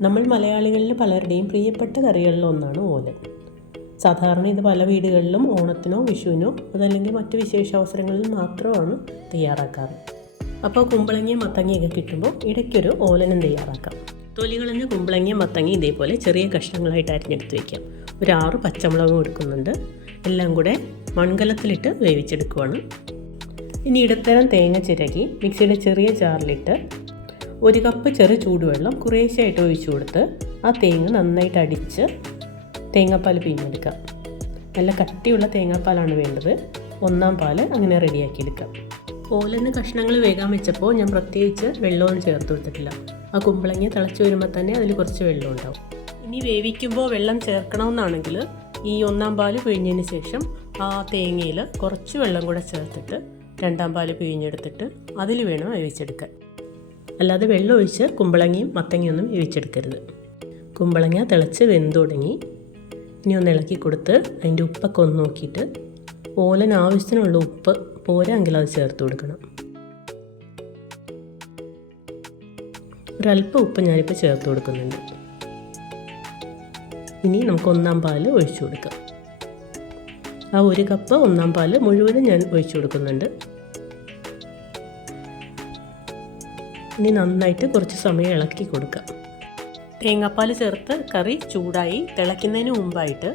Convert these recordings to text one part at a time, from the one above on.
നമ്മൾ മലയാളികളിൽ പലരുടെയും പ്രിയപ്പെട്ട കറികളിൽ ഒന്നാണ് ഓലൻ. സാധാരണ ഇത് പല വീടുകളിലും ഓണത്തിനോ വിഷുവിനോ അതല്ലെങ്കിൽ മറ്റു വിശേഷ അവസരങ്ങളിൽ മാത്രമാണ് തയ്യാറാക്കാറ്. അപ്പോൾ കുമ്പളങ്ങയും മത്തങ്ങയൊക്കെ കിട്ടുമ്പോൾ ഇടയ്ക്കൊരു ഓലനും തയ്യാറാക്കാം. തൊലി കളഞ്ഞ കുമ്പളങ്ങയും മത്തങ്ങയും ഇതേപോലെ ചെറിയ കഷ്ണങ്ങളായിട്ട് അരിഞ്ഞെടുത്ത് വയ്ക്കാം. ഒരു ആറ് പച്ചമുളകും എടുക്കുന്നുണ്ട്. എല്ലാം കൂടെ മൺകലത്തിലിട്ട് വേവിച്ചെടുക്കുവാണ്. ഇനി ഇടത്തരം തേങ്ങ ചിരകി മിക്സിയുടെ ചെറിയ ജാറിലിട്ട് ഒരു കപ്പ് ചെറു ചൂടുവെള്ളം കുറേശ്ശായിട്ട് ഒഴിച്ചു കൊടുത്ത് ആ തേങ്ങ നന്നായിട്ട് അടിച്ച് തേങ്ങാപ്പാൽ പിഴിഞ്ഞെടുക്കാം. നല്ല കട്ടിയുള്ള തേങ്ങാപ്പാലാണ് വേണ്ടത്. ഒന്നാം പാൽ അങ്ങനെ റെഡിയാക്കിയെടുക്കാം. ഓലന്ന് കഷ്ണങ്ങൾ വേഗാൻ വെച്ചപ്പോൾ ഞാൻ പ്രത്യേകിച്ച് വെള്ളമൊന്നും ചേർത്ത് കൊടുത്തിട്ടില്ല. ആ കുമ്പളങ്ങി തിളച്ച് വരുമ്പോൾ തന്നെ അതിൽ കുറച്ച് വെള്ളം ഉണ്ടാവും. ഇനി വേവിക്കുമ്പോൾ വെള്ളം ചേർക്കണമെന്നാണെങ്കിൽ ഈ ഒന്നാം പാൽ പിഴിഞ്ഞതിന് ശേഷം ആ തേങ്ങയിൽ കുറച്ച് വെള്ളം കൂടെ ചേർത്തിട്ട് രണ്ടാം പാൽ പിഴിഞ്ഞെടുത്തിട്ട് അതിൽ വേണം വേവിച്ചെടുക്കാൻ. അല്ലാതെ വെള്ളം ഒഴിച്ച് കുമ്പളങ്ങയും മത്തങ്ങയൊന്നും വേവിച്ചെടുക്കരുത്. കുമ്പളങ്ങ തിളച്ച് വെന്ത് തുടങ്ങി. ഇനി ഒന്ന് ഇളക്കി കൊടുത്ത് അതിന്റെ ഉപ്പൊക്കെ ഒന്ന് നോക്കിയിട്ട് ഓലൻ ആവശ്യത്തിനുള്ള ഉപ്പ് പോരാങ്കിൽ അത് ചേർത്ത് കൊടുക്കണം. ഒരല്പം ഉപ്പ് ഞാനിപ്പോൾ ചേർത്ത് കൊടുക്കുന്നുണ്ട്. ഇനി നമുക്ക് ഒന്നാം പാൽ ഒഴിച്ചു കൊടുക്കാം. ആ ഒരു കപ്പ് ഒന്നാം പാൽ മുഴുവനും ഞാൻ ഒഴിച്ചു കൊടുക്കുന്നുണ്ട്. ഇനി നന്നായിട്ട് കുറച്ച് സമയം ഇളക്കി കൊടുക്കാം തേങ്ങാപ്പാൽ ചേർത്ത് കറി ചൂടായി തിളയ്ക്കുന്നതിന് മുമ്പായിട്ട്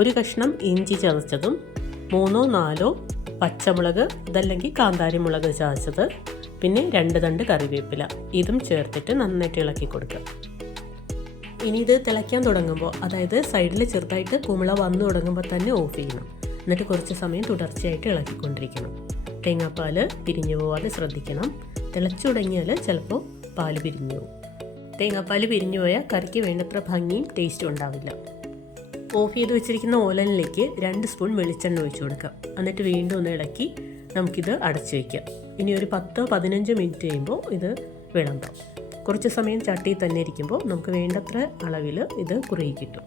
ഒരു കഷ്ണം ഇഞ്ചി ചതച്ചതും മൂന്നോ നാലോ പച്ചമുളക് ഇതല്ലെങ്കിൽ കാന്താരി മുളക് ചതച്ചത് പിന്നെ രണ്ട് തണ്ട് കറിവേപ്പില. ഇതും ചേർത്തിട്ട് നന്നായിട്ട് ഇളക്കി കൊടുക്കുക. ഇനി ഇത് തിളയ്ക്കാൻ തുടങ്ങുമ്പോൾ അതായത് സൈഡിൽ ചെറുതായിട്ട് കുമിള വന്നു തുടങ്ങുമ്പോൾ തന്നെ ഓഫ് ചെയ്യണം. എന്നിട്ട് കുറച്ച് സമയം തുടർച്ചയായിട്ട് ഇളക്കിക്കൊണ്ടിരിക്കണം. തേങ്ങാപ്പാൽ പിരിഞ്ഞു പോവാതെ ശ്രദ്ധിക്കണം. തിളച്ചു തുടങ്ങിയാൽ ചിലപ്പോൾ പാൽ പിരിഞ്ഞു പോകും. തേങ്ങാപ്പാൽ പിരിഞ്ഞു പോയാൽ കറിക്ക് വേണ്ടത്ര ഭംഗിയും ടേസ്റ്റും ഉണ്ടാവില്ല. ഓഫ് ചെയ്ത് വെച്ചിരിക്കുന്ന ഓലനിലേക്ക് രണ്ട് സ്പൂൺ വെളിച്ചെണ്ണ ഒഴിച്ചു കൊടുക്കാം എന്നിട്ട് വീണ്ടും ഒന്ന് ഇളക്കി നമുക്കിത് അടച്ചു വയ്ക്കാം ഇനി ഒരു പത്തോ പതിനഞ്ചോ മിനിറ്റ് കഴിയുമ്പോൾ ഇത് വിളമ്പാം കുറച്ച് സമയം ചട്ടിയിൽ തന്നെ ഇരിക്കുമ്പോൾ നമുക്ക് വേണ്ടത്ര അളവിൽ ഇത് കുറുകി കിട്ടും.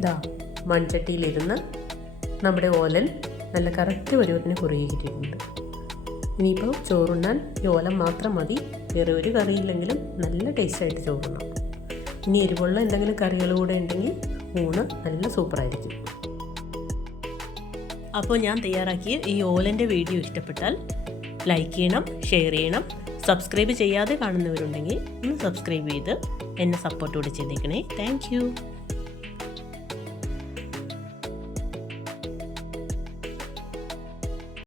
ദാ മൺചട്ടിയിലിരുന്ന് നമ്മുടെ ഓലൻ നല്ല കറക്റ്റ് പരുവത്തിന് കുറുകി കിട്ടിയിട്ടുണ്ട്. ഇനിയിപ്പോൾ ചോറുണ്ണാൻ ഈ ഓലൻ മാത്രം മതി. വേറെ ഒരു കറിയില്ലെങ്കിലും നല്ല ടേസ്റ്റായിട്ട് ചോറുണ്ണാം. ഇനി എരിവുള്ള എന്തെങ്കിലും കറികൾ കൂടെ ഉണ്ടെങ്കിൽ ഊണ് നല്ല സൂപ്പറായിരിക്കും. അപ്പോൾ ഞാൻ തയ്യാറാക്കിയ ഈ ഓലന്റെ വീഡിയോ ഇഷ്ടപ്പെട്ടാൽ ലൈക്ക് ചെയ്യണം ഷെയർ ചെയ്യണം. സബ്സ്ക്രൈബ് ചെയ്യാതെ കാണുന്നവരുണ്ടെങ്കിൽ ഒന്ന് സബ്സ്ക്രൈബ് ചെയ്ത് എന്നെ സപ്പോർട്ട് ചെയ്തേക്കണേ. താങ്ക്